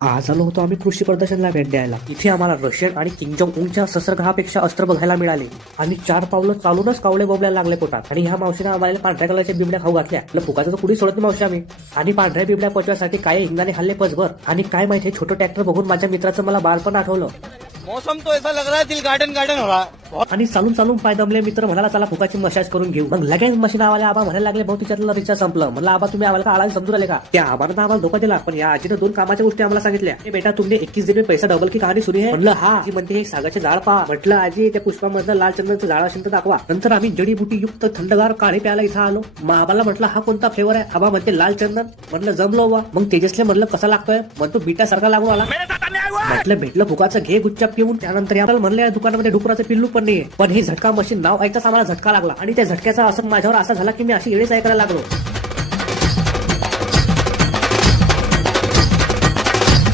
आज आलो होतो आम्ही कृषी प्रदर्शनला भेट द्यायला. इथे आम्हाला रशियन आणि किंग जॉंग उंगच्या शस्त्रग्रहापेक्षा अस्त्र बघायला मिळाले आणि 4 पावलं चालूनच कावळे बोबल्याला लागले पोटात. आणि ह्या मावशीने आम्हाला पांढऱ्या कलरच्या बिबड्या खाऊ घातल्या. आपलं फुकाचं तर कुणी सोडत नाही मावशी आम्ही. आणि पांढऱ्या बिबड्या पचवासाठी काय हिंगाने खाल्ले पचभर. आणि काय माहिती छोटं ट्रॅक्टर बघून माझ्या मित्राचं मला बालपण आठवलं. मौसम तो ऐसा लग रहा है दिल गार्डन गार्डन हो रहा है. आणि चालून चालून पाय दमले. मित्र म्हणाला चला फुकाची मशाज करून घेऊ. मग लगेच मशीन आवाल्या. आबा म्हणायला लागले भाऊ तिच्यातलं रिचार्ज संपलं. म्हणलं आबा तुम्ही आम्हाला आळा समजून आले का. त्या आबानं आम्हाला धोका दिला. पण या आजीनं 2 कामाच्या गोष्टी आम्हाला सांगितल्या. बेटा तुमने 21 दिन में पैसा डबल की कहाणी सुनी है. म्हणलं हा. आजी म्हणते हे सागाचे झाड पहा. म्हटलं आजी त्या पुष्पामधलं लाल चंदनचं झाड असेल तर दाखवा. नंतर आम्ही जडीबुटी युक्त थंडगार काढे प्यायला इथं आलो. मग आबाला म्हटलं हा कोणता फ्लेवर आहे. आबा म्हणते लाल चंदन. म्हटलं जमलो वा. मग तेजसले म्हणलं कसा लागतोय. म्हणतो बिटा सारखा लागून आला. म्हटलं भेटलं फुकाचं घे गुच्चा पिऊन. त्यानंतर आपल्याला म्हणलं या दुकानामध्ये डुकराचं पिल्लू पण नाहीये. पण हे झटका मशीन नाव ऐकताच आम्हाला झटका लागला. आणि त्या झटक्याचा असर माझ्यावर असा झाला की मी अशी येळेच ऐकायला लागलो.